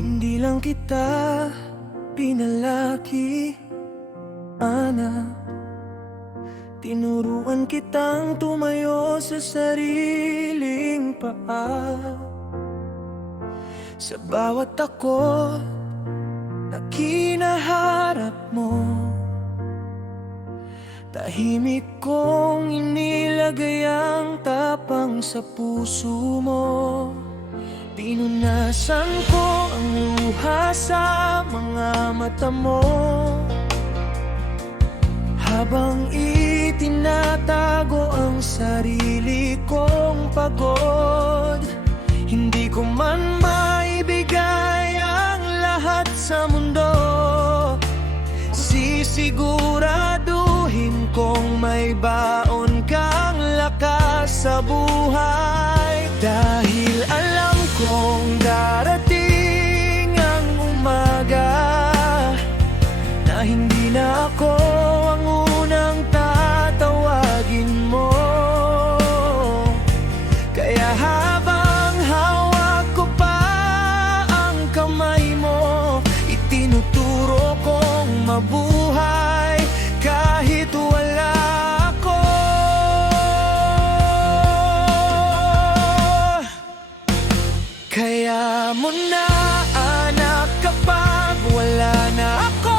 Hindi lang kita pinalaki, anak. Tinuruan kitang tumayo sa sariling paa. Sa bawat ako na kinaharap mo, tahimik kong inilagay ang tapang sa puso mo. Pinunasan ko ang luha sa mga mata mo, habang itinatago ang sarili kong pagod. Hindi ko man maibigay ang lahat sa mundo, sisiguraduhin kong may baon kang lakas sa buhay. Dahil alam kong darating ang umaga na hindi na ako ang unang tatawagin mo. Kaya habang hawak ko pa ang kamay mo, itinuturo kong mabuhay kahit wala ako. Kaya mo na, anak, kapag wala na ako,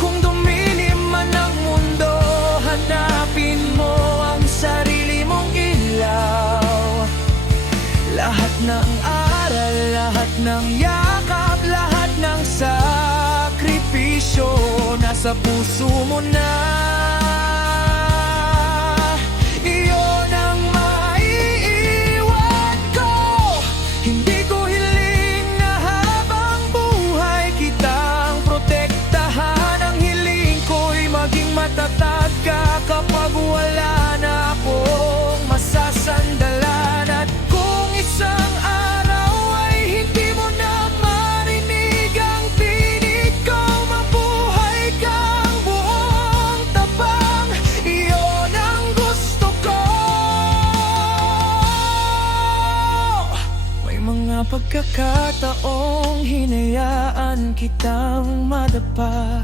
kung dumilim man ang mundo, hanapin mo ang sarili mong ilaw. Lahat ng aral, lahat ng yakap, lahat ng sakripisyo, nasa puso mo na. Iyon ang maiiwan ko. Hindi ko hiling na habang buhay kitang protektahan. Ang hiling ko'y maging matatag ka kapag wala na akong masasandalan. At kung isang araw ay hindi mo na marinig ang tinig ko, mabuhay kang buong tapang. Iyon ang gusto ko. May mga pagkakataong hinayaan kitang madapa,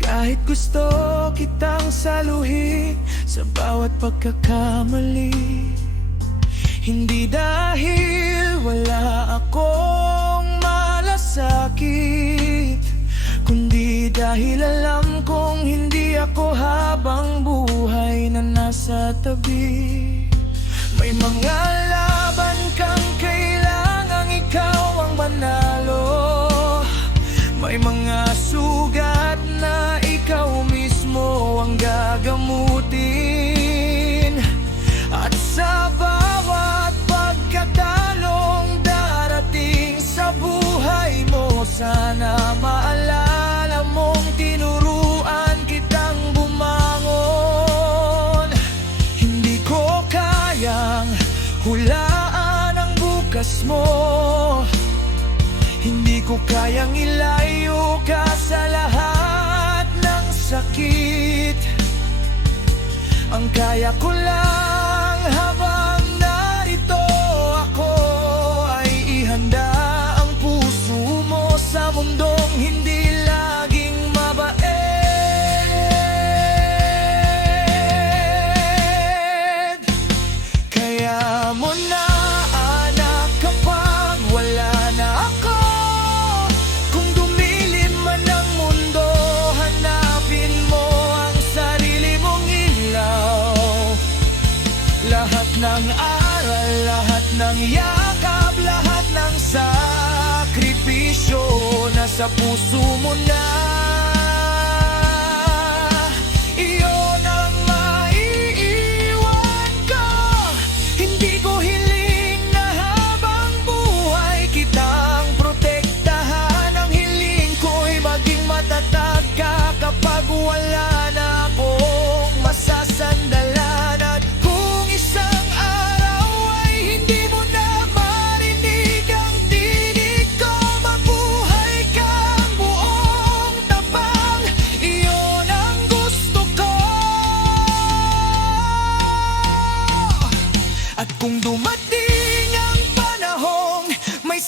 kahit gusto kitang saluhin sa bawat pagkakamali. Hindi dahil wala akong malasakit, kundi dahil alam kong hindi ako habang buhay na nasa tabi. May mga laban kang kailangang ikaw ang manalo, may mga sugat na ikaw mismo ang gagamutin. At sa bawat pagkatalong darating sa buhay mo, sana maalala mong tinuruan kitang bumangon. Hindi ko kayang hulaan ang bukas mo, hindi ko kayang ilayo ka sa lahat ng sakit. Ang kaya ko lang habang narito ako ay ihanda ang puso mo sa mundong hindi laging mabait. Kaya mo na, anak, kapag wala na ako, kung dumilim man ang mundo, hanapin mo ang sarili mong ilaw. Lahat ng aral, lahat ng yakap, lahat ng sakripisyo, nasa puso mo na. Iyon ang maiiwan ko. Hindi ko hiling na habang buhay kitang protektahan. Ang hiling ko'y maging matatag ka kapag wala na akong masasandalan. At kung isang araw ay hindi mo na marinig ang tinig ko, mabuhay kang buong tapang. Iyon ang gusto ko. At kung dumating ang panahong may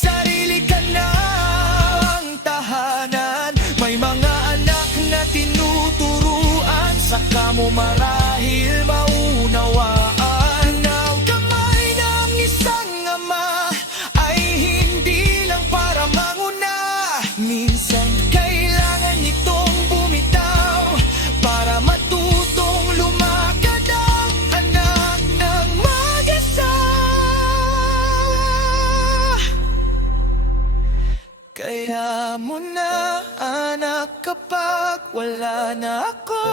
mo marahil maunawaan ang kamay ng isang ama ay hindi lang para manguna. Minsan kailangan nitong bumitaw para matutong lumakad ang anak ng mag-isa. Kaya mo na anak kapag wala na ako,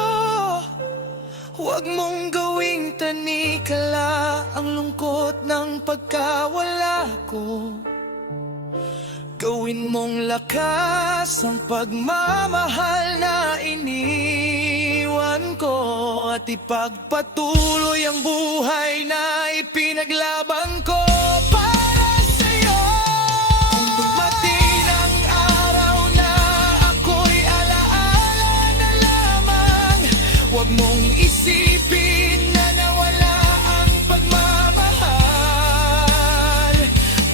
huwag mong gawing tanikala ang lungkot ng pagkawala ko. Gawin mong lakas ang pagmamahal na iniwan ko, at ipagpatuloy ang buhay na ipinaglaban ko para sa'yo. Kung dumating ang araw na ako'y alaala na lamang, huwag mong isipin na nawala ang pagmamahal.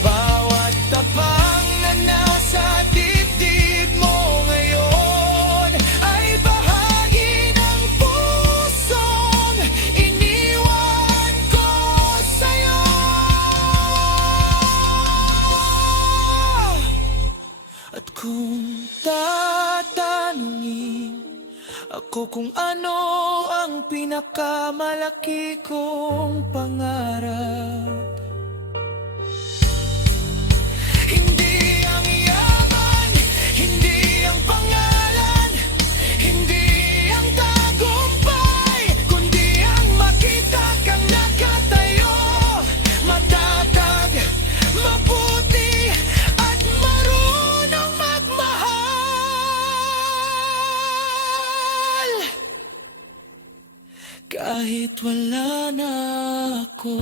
Bawat tapang na nasa dibdib mo ngayon ay bahagi ng pusong iniwan ko sa'yo. At kung tatanungin ako kung ano ang pinakamalaki kong pangarap, hindi ang yaman, hindi ang pangalan, hindi ang tagumpay, kundi ang makita kang nakatayo, matatag, mabuti, at marunong magmahal. Kahit wala na ako.